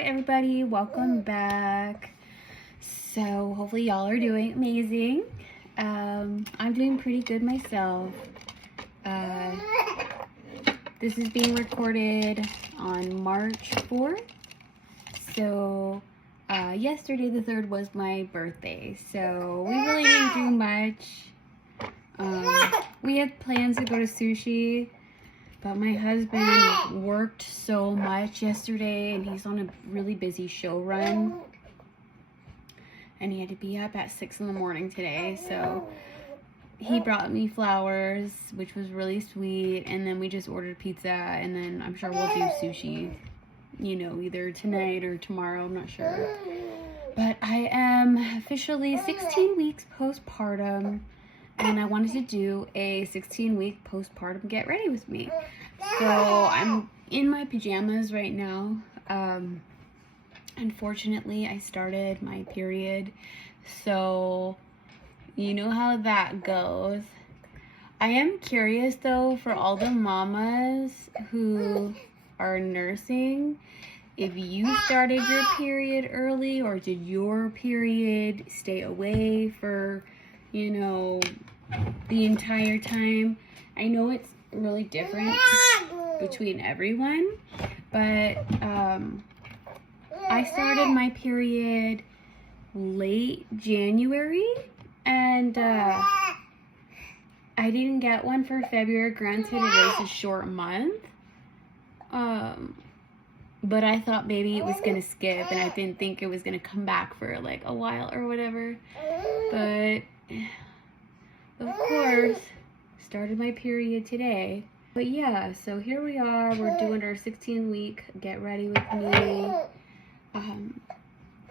Hi everybody, welcome back. So hopefully y'all are doing amazing. I'm doing pretty good myself. This is being recorded on March 4th. So yesterday the 3rd was my birthday, so we really didn't do much. We had plans to go to sushi, but my husband worked so much yesterday and he's on a really busy show run. And he had to be up at 6 in the morning today, so he brought me flowers, which was really sweet, and then we just ordered pizza, and then I'm sure we'll do sushi, you know, either tonight or tomorrow, I'm not sure. But I am officially 16 weeks postpartum, and I wanted to do a 16-week postpartum get ready with me. So I'm in my pajamas right now. Unfortunately, I started my period, so you know how that goes. I am curious though, for all the mamas who are nursing, if you started your period early or did your period stay away for, you know, the entire time. I know it's really different between everyone, but I started my period late January, and I didn't get one for February. Granted, it is a short month, but I thought maybe it was gonna skip, and I didn't think it was gonna come back for like a while or whatever. But of course, started my period today. But yeah, so here we are. We're doing our 16-week get ready with me.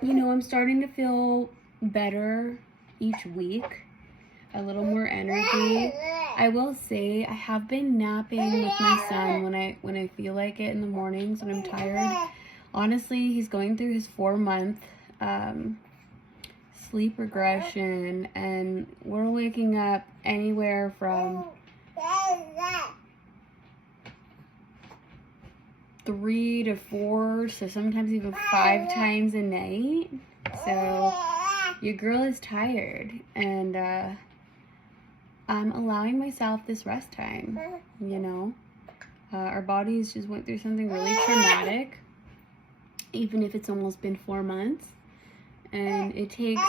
You know, I'm starting to feel better each week, a little more energy. I will say I have been napping with my son when I feel like it in the mornings when I'm tired. Honestly, he's going through his 4-month sleep regression, and we're waking up anywhere from 3 to 4, so sometimes even 5 times a night. So your girl is tired, and I'm allowing myself this rest time, you know. Our bodies just went through something really traumatic, even if it's almost been 4 months. And it takes,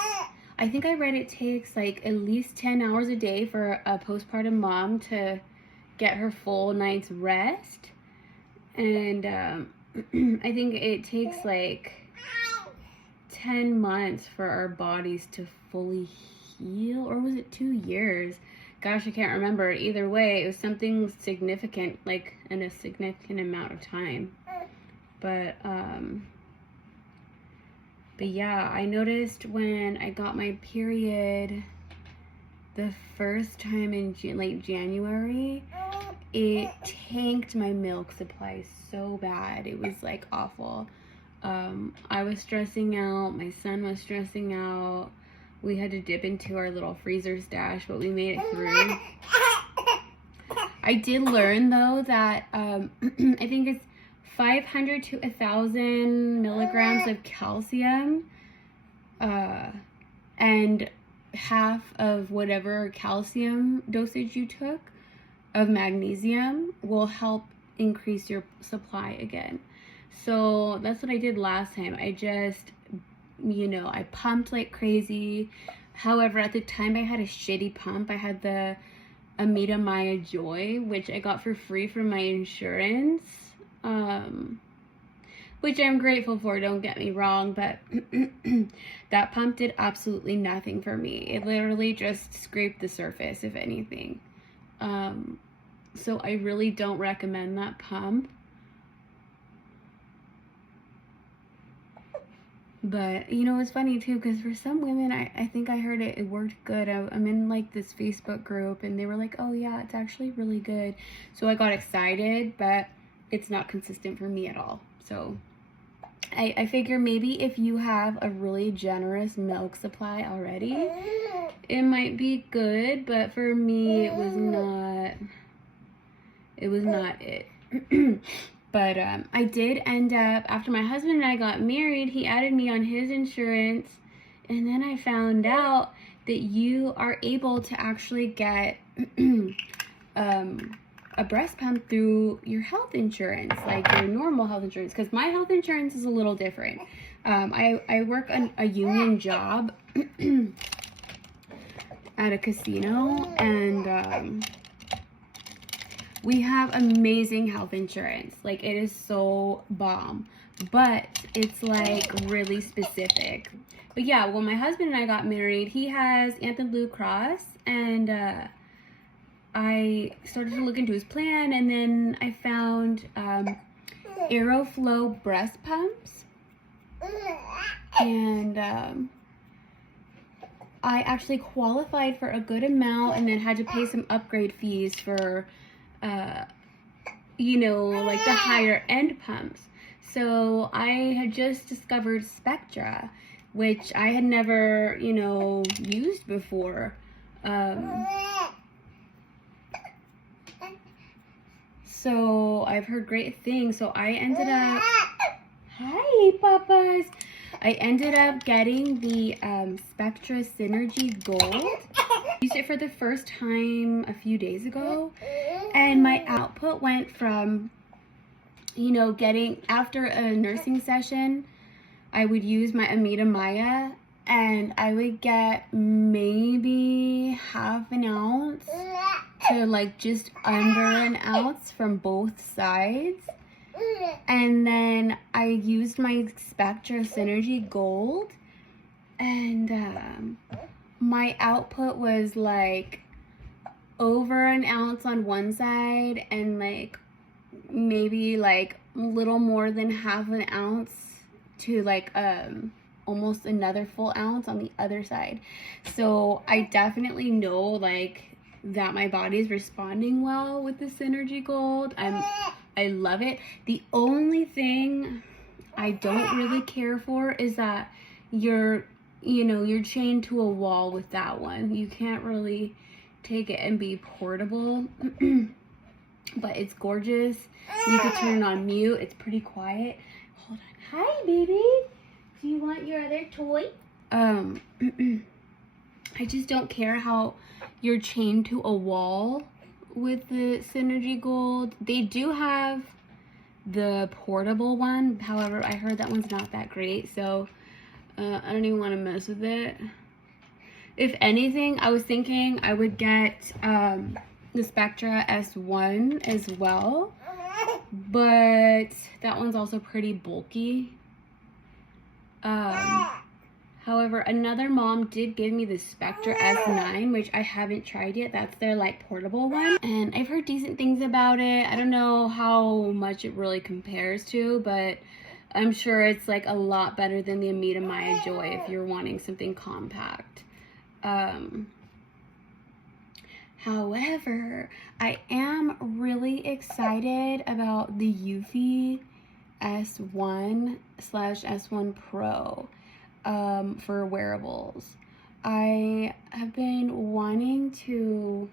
I think I read it takes like at least 10 hours a day for a postpartum mom to get her full night's rest. And I think it takes like 10 months for our bodies to fully heal, or was it 2 years? Gosh, I can't remember. Either way, it was something significant, like in a significant amount of time. But yeah, I noticed when I got my period the first time in late January, it tanked my milk supply so bad. It was like awful. I was stressing out. My son was stressing out. We had to dip into our little freezer stash, but we made it through. I did learn though that I think it's 500 to 1,000 milligrams of calcium, and half of whatever calcium dosage you took of magnesium will help increase your supply again. So that's what I did last time. I just, you know, I pumped like crazy. However, at the time I had a shitty pump. I had the Amita Maya Joy, which I got for free from my insurance, which I'm grateful for, don't get me wrong, but that pump did absolutely nothing for me. It literally just scraped the surface, if anything. So I really don't recommend that pump. But, you know, it's funny too, because for some women, I think I heard it worked good. I'm in like this Facebook group, and they were like, oh yeah, it's actually really good. So I got excited, but it's not consistent for me at all. So I figure maybe if you have a really generous milk supply already, it might be good, but for me, it was not it. But I did end up, after my husband and I got married, he added me on his insurance. And then I found out that you are able to actually get a breast pump through your health insurance, like your normal health insurance, because my health insurance is a little different. I work a union job at a casino, and we have amazing health insurance. Like, it is so bomb, but it's like really specific. But yeah, when my husband and I got married, he has Anthem Blue Cross, and I started to look into his plan, and then I found Aeroflow breast pumps, and I actually qualified for a good amount, and then had to pay some upgrade fees for you know, like the higher end pumps. So I had just discovered Spectra, which I had never, you know, used before. So I've heard great things. So I ended up, hi papas, I ended up getting the Spectra Synergy Gold. Used it for the first time a few days ago, and my output went from, you know, getting, after a nursing session, I would use my Amita Maya, and I would get maybe half an ounce to like just under an ounce from both sides. And then I used my Spectra Synergy Gold, and my output was like over an ounce on one side, and like maybe like a little more than half an ounce to like almost another full ounce on the other side. So I definitely know like that my body is responding well with the Synergy Gold. I love it. The only thing I don't really care for is that you're chained to a wall with that one. You can't really take it and be portable. But it's gorgeous. You can turn it on mute. It's pretty quiet. Hold on. Hi, baby. Do you want your other toy? I just don't care how you're chained to a wall with the Synergy Gold. They do have the portable one. However, I heard that one's not that great. So I don't even want to mess with it. If anything, I was thinking I would get the Spectra S1 as well, but that one's also pretty bulky. However, another mom did give me the Spectra S9, which I haven't tried yet. That's their like portable one, and I've heard decent things about it. I don't know how much it really compares to, but I'm sure it's like a lot better than the Amita Maya Joy if you're wanting something compact. However, I am really excited about the Eufy S1/S1 Pro for wearables. I have been wanting to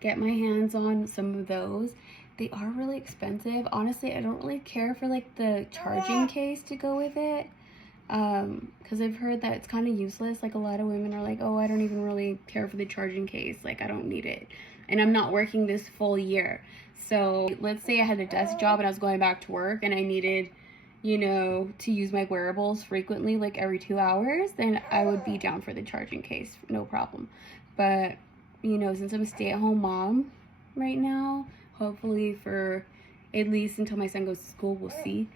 get my hands on some of those. They are really expensive. Honestly, I don't really care for like the charging case to go with it, because I've heard that it's kind of useless. Like, a lot of women are like, oh, I don't even really care for the charging case, like I don't need it, and I'm not working this full year. So let's say I had a desk job and I was going back to work and I needed, you know, to use my wearables frequently, like every 2 hours, then I would be down for the charging case, no problem. But, you know, since I'm a stay-at-home mom right now, hopefully for at least until my son goes to school, we'll see,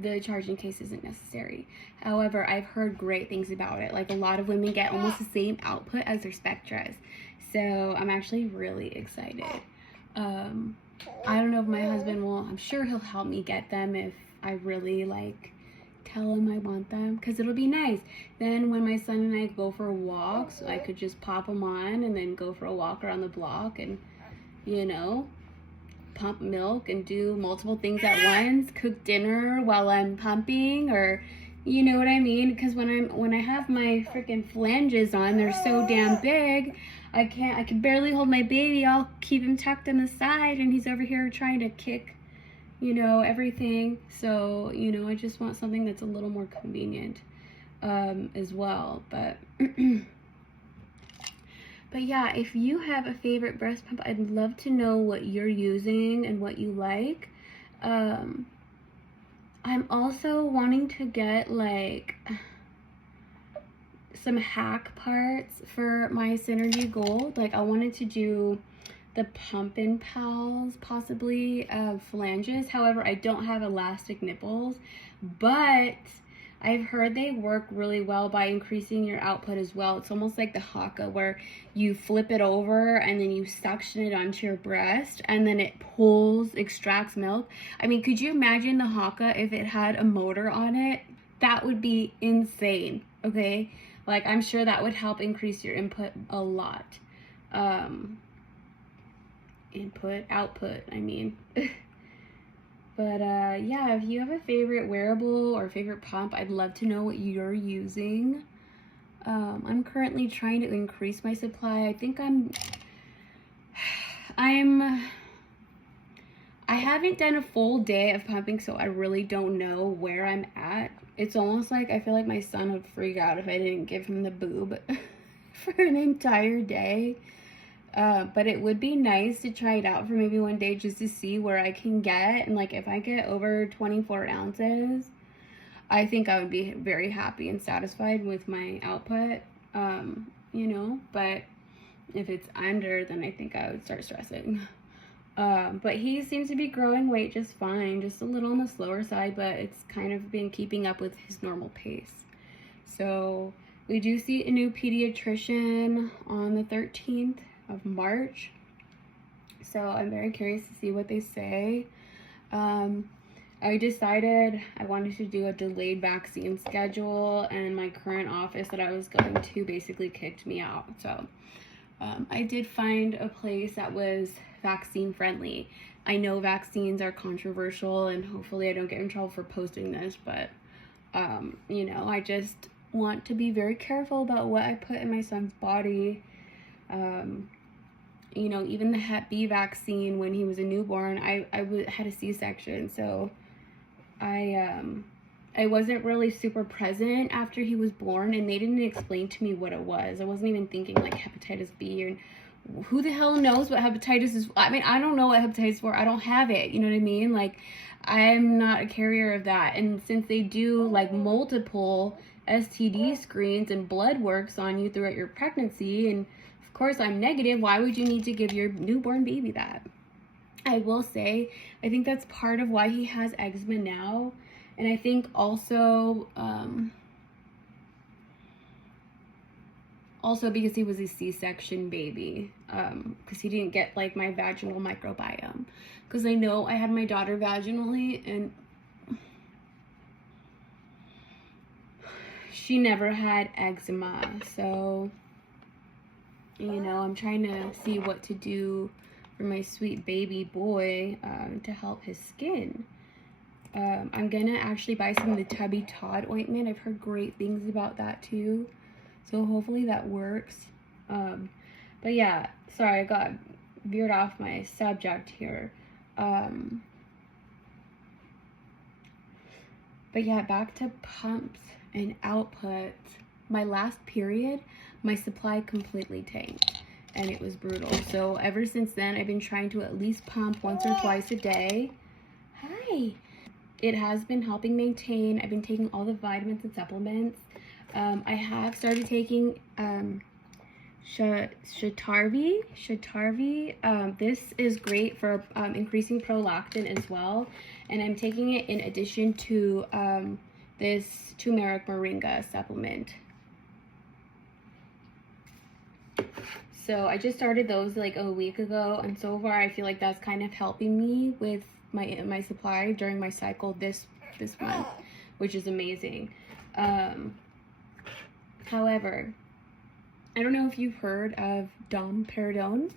the charging case isn't necessary. However, I've heard great things about it. Like, a lot of women get almost the same output as their Spectras. So I'm actually really excited. I don't know if my husband will. I'm sure he'll help me get them if I really like tell him I want them, because it'll be nice. Then when my son and I go for walks, I could just pop them on and then go for a walk around the block and, you know, pump milk and do multiple things at once, cook dinner while I'm pumping, or you know what I mean? Because when I have my freaking flanges on, they're so damn big, I can barely hold my baby. I'll keep him tucked in the side, and he's over here trying to kick, you know, everything. So, you know, I just want something that's a little more convenient as well. But but yeah, if you have a favorite breast pump, I'd love to know what you're using and what you like. I'm also wanting to get like some hack parts for my Synergy Gold. Like I wanted to do the Pumpin' Pals, possibly flanges. However, I don't have elastic nipples, but I've heard they work really well by increasing your output as well. It's almost like the Haka, where you flip it over and then you suction it onto your breast and then it extracts milk. I mean, could you imagine the Haka if it had a motor on it? That would be insane, okay? Like, I'm sure that would help increase your input a lot. Output, I mean. But yeah, if you have a favorite wearable or favorite pump, I'd love to know what you're using. I'm currently trying to increase my supply. I think I haven't done a full day of pumping, so I really don't know where I'm at. It's almost like I feel like my son would freak out if I didn't give him the boob for an entire day. But it would be nice to try it out for maybe one day just to see where I can get. And like if I get over 24 ounces, I think I would be very happy and satisfied with my output, you know. But if it's under, then I think I would start stressing. But he seems to be growing weight just fine, just a little on the slower side, but it's kind of been keeping up with his normal pace. So we do see a new pediatrician on the 13th of March, so I'm very curious to see what they say. I decided I wanted to do a delayed vaccine schedule, and my current office that I was going to basically kicked me out. So I did find a place that was vaccine friendly. I know vaccines are controversial, and hopefully I don't get in trouble for posting this, but you know, I just want to be very careful about what I put in my son's body. You know, even the Hep B vaccine when he was a newborn, I had a C-section, so I wasn't really super present after he was born, and they didn't explain to me what it was. I wasn't even thinking like hepatitis B, and who the hell knows what hepatitis is. I mean, I don't know what hepatitis is for. I don't have it, you know what I mean? Like, I'm not a carrier of that. And since they do like multiple STD screens and blood works on you throughout your pregnancy, and of course I'm negative, why would you need to give your newborn baby that? I will say, I think that's part of why he has eczema now. And I think also because he was a C-section baby, because he didn't get like my vaginal microbiome. Because I know I had my daughter vaginally, and she never had eczema. So, you know, I'm trying to see what to do for my sweet baby boy to help his skin. I'm gonna actually buy some of the Tubby Todd ointment. I've heard great things about that too, so hopefully that works. But yeah, sorry, I got veered off my subject here. But yeah, back to pumps and output. My last period, my supply completely tanked, and it was brutal. So ever since then, I've been trying to at least pump once or twice a day. Hi. It has been helping maintain. I've been taking all the vitamins and supplements. I have started taking Shatarvi. This is great for increasing prolactin as well, and I'm taking it in addition to this turmeric moringa supplement. So I just started those like a week ago, and so far I feel like that's kind of helping me with my supply during my cycle this month, which is amazing. However, I don't know if you've heard of DOMPERIDONE.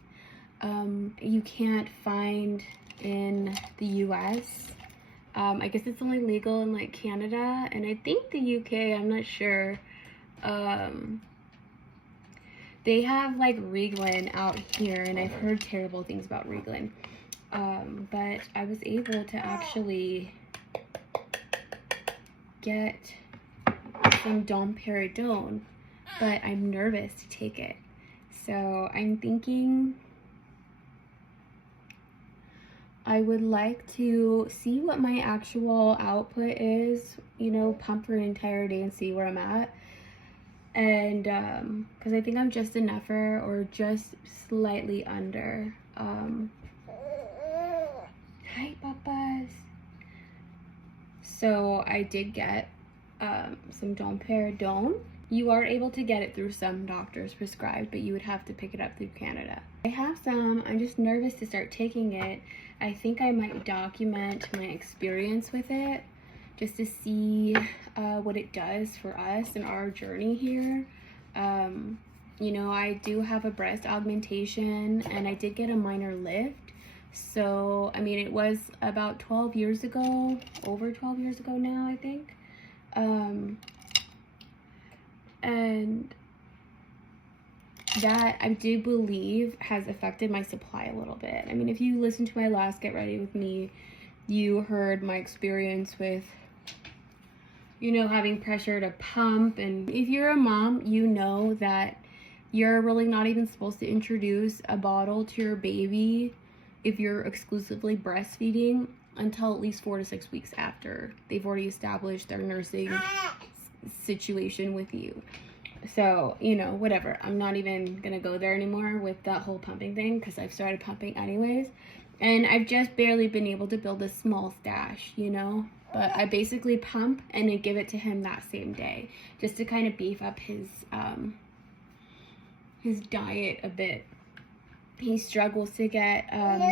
You can't find in the US. I guess it's only legal in like Canada, and I think the UK, I'm not sure. They have like Reglan out here, and I've heard terrible things about Reglan. But I was able to actually get some Domperidone, but I'm nervous to take it. So I'm thinking I would like to see what my actual output is, you know, pump for an entire day and see where I'm at. And because I think I'm just enough or just slightly under. Hi, papas. So I did get some Domperidone. You are able to get it through some doctors prescribed, but you would have to pick it up through Canada. I have some. I'm just nervous to start taking it. I think I might document my experience with it just to see what it does for us and our journey here. You know, I do have a breast augmentation and I did get a minor lift. So, I mean, it was about 12 years ago, over 12 years ago now, I think. And that, I do believe, has affected my supply a little bit. I mean, if you listen to my last Get Ready With Me, you heard my experience with, you know, having pressure to pump. And if you're a mom, you know that you're really not even supposed to introduce a bottle to your baby if you're exclusively breastfeeding until at least 4 to 6 weeks after they've already established their nursing situation with you. So, you know, whatever. I'm not even gonna go there anymore with that whole pumping thing because I've started pumping anyways. And I've just barely been able to build a small stash, you know? But I basically pump and then give it to him that same day just to kind of beef up his diet a bit. He struggles to get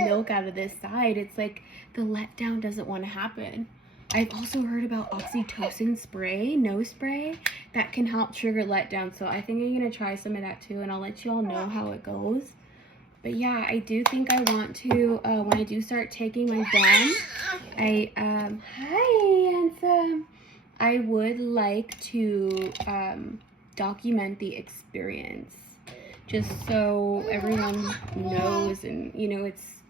milk out of this side. It's like the letdown doesn't want to happen. I've also heard about oxytocin spray, nose spray, that can help trigger letdown. So I think I'm going to try some of that too, and I'll let you all know how it goes. But yeah, I do think I want to, when I do start taking my Dom, hi, handsome. I would like to document the experience, just so everyone knows, and you know, it's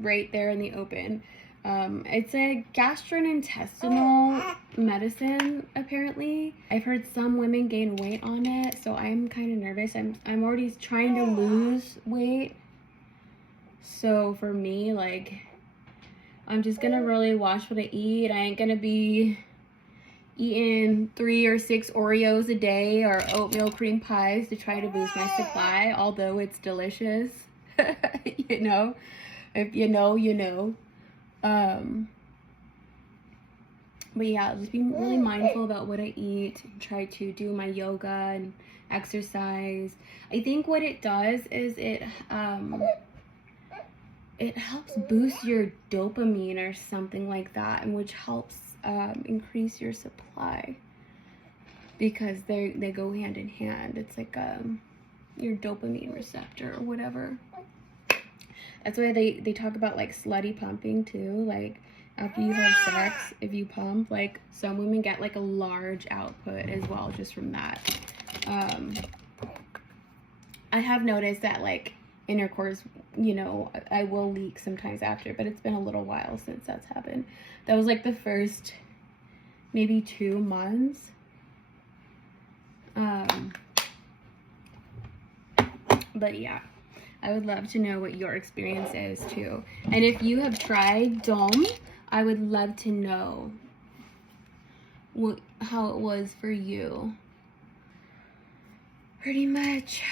right there in the open. It's a gastrointestinal medicine, apparently. I've heard some women gain weight on it, so I'm kind of nervous. I'm already trying to lose weight. So for me, like, I'm just gonna really watch what I eat. I ain't gonna be eating 3 or 6 Oreos a day or oatmeal cream pies to try to boost my supply, although it's delicious. You know, if you know, you know. But yeah, just being really mindful about what I eat, try to do my yoga and exercise. I think what it does is it helps boost your dopamine or something like that, and which helps increase your supply, because they go hand in hand. It's like your dopamine receptor or whatever. That's why they talk about like slutty pumping too. Like after you have sex, if you pump, like some women get like a large output as well just from that. I have noticed that like intercourse, you know, I will leak sometimes after, but it's been a little while since that's happened. That was like the first maybe 2 months. But yeah, I would love to know what your experience is too. And if you have tried Dom, I would love to know how it was for you. Pretty much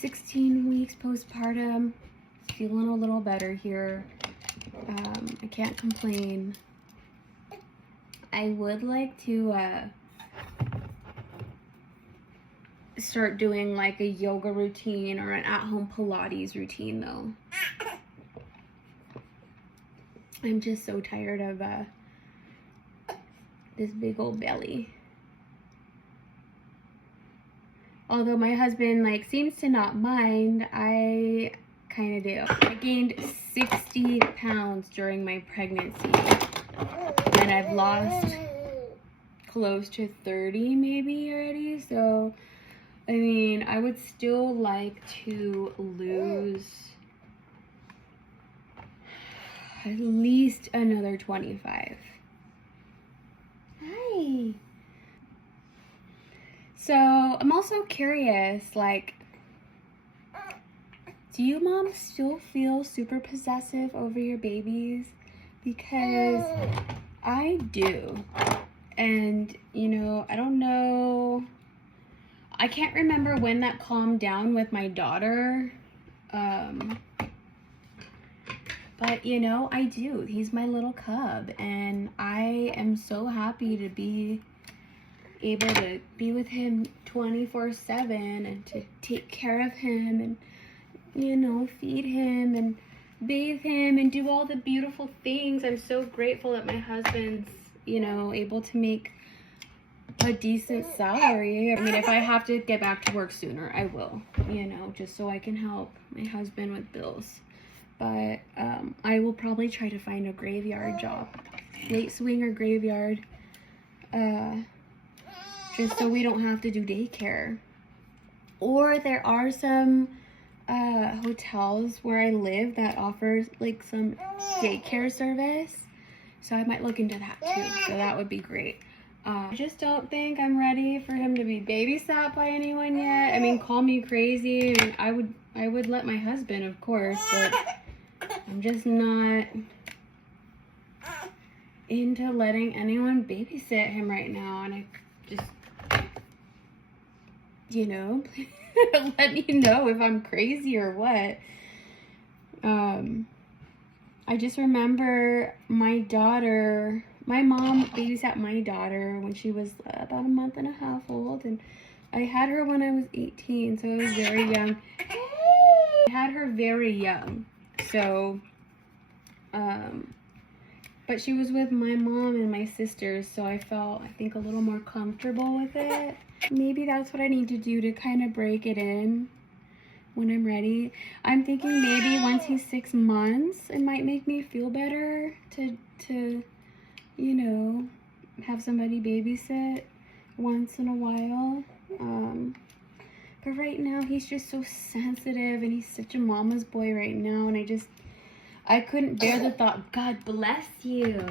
16 weeks postpartum, feeling a little better here. I can't complain. I would like to start doing like a yoga routine or an at-home Pilates routine though. I'm just so tired of this big old belly. Although my husband like seems to not mind, I kind of do. I gained 60 pounds during my pregnancy, and I've lost close to 30 maybe already. So I mean, I would still like to lose at least another 25. Hi. So I'm also curious, like, do you moms still feel super possessive over your babies? Because I do. And, you know, I don't know. I can't remember when that calmed down with my daughter. But, you know, I do. He's my little cub. And I am so happy to be able to be with him 24/7 and to take care of him and, you know, feed him and bathe him and do all the beautiful things. I'm so grateful that my husband's, you know, able to make a decent salary. I mean, if I have to get back to work sooner, I will, you know, just so I can help my husband with bills. But I will probably try to find a graveyard job, late swing or graveyard, just so we don't have to do daycare. Or there are some hotels where I live that offers like some daycare service, so I might look into that too. So that would be great. I just don't think I'm ready for him to be babysat by anyone yet. I mean, call me crazy. I mean, I would let my husband, of course, but I'm just not into letting anyone babysit him right now. And I just, you know, let me know if I'm crazy or what. I just remember my mom babysat my daughter when she was about a month and a half old, and I had her when I was 18, so I was very young. I had her very young, so, but she was with my mom and my sisters, so I felt, I think, a little more comfortable with it. Maybe that's what I need to do to kind of break it in when I'm ready. I'm thinking maybe once he's 6 months, it might make me feel better to you know, have somebody babysit once in a while. But right now he's just so sensitive and he's such a mama's boy right now, and I couldn't bear the thought, God bless you.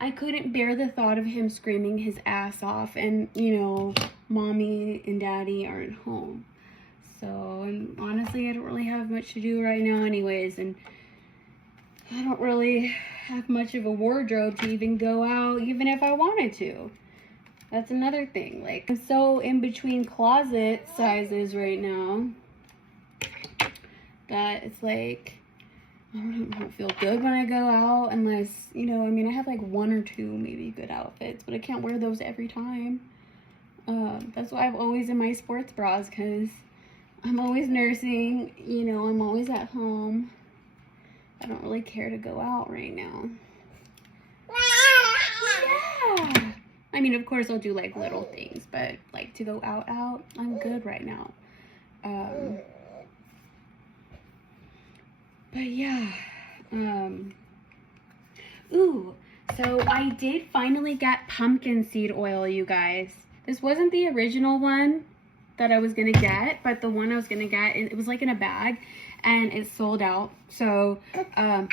I couldn't bear the thought of him screaming his ass off and, you know, mommy and daddy aren't home. So, and honestly, I don't really have much to do right now anyways, and I don't really have much of a wardrobe to even go out, even if I wanted to. That's another thing. Like, I'm so in between closet sizes right now that it's like, I don't feel good when I go out unless, you know, I mean, I have like 1 or 2 maybe good outfits, but I can't wear those every time. That's why I'm always in my sports bras, because I'm always nursing, you know, I'm always at home. I don't really care to go out right now. Yeah. I mean, of course, I'll do like little things, but like to go out, I'm good right now. But yeah. Ooh, so I did finally get pumpkin seed oil, you guys. This wasn't the original one that I was gonna get, but the one I was gonna get, it was like in a bag, and it sold out. So, hi.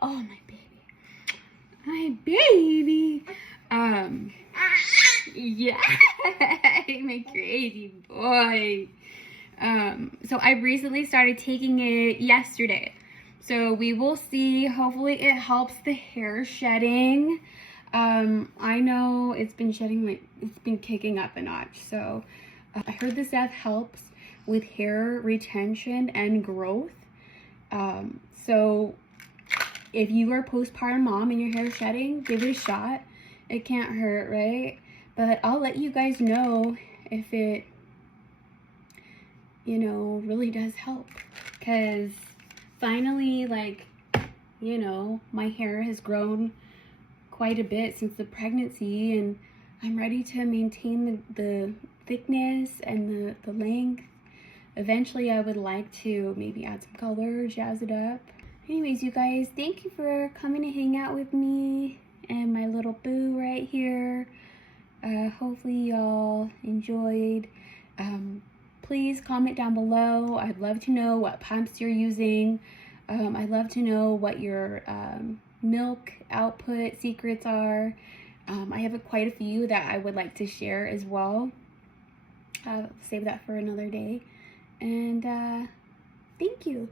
Oh, my baby. My baby. Yeah, my crazy boy. So I recently started taking it yesterday. So we will see. Hopefully it helps the hair shedding. I know it's been shedding, like, it's been kicking up a notch. So I heard this stuff helps with hair retention and growth. So if you are a postpartum mom and your hair is shedding, give it a shot. It can't hurt, right? But I'll let you guys know if it, you know, really does help. Because finally, like, you know, my hair has grown quite a bit since the pregnancy, and I'm ready to maintain the thickness and the length. Eventually, I would like to maybe add some color, jazz it up. Anyways, you guys, thank you for coming to hang out with me and my little boo right here. Hopefully y'all enjoyed. Please comment down below. I'd love to know what pumps you're using. I'd love to know what your milk output secrets are. I have quite a few that I would like to share as well. I'll save that for another day. And thank you.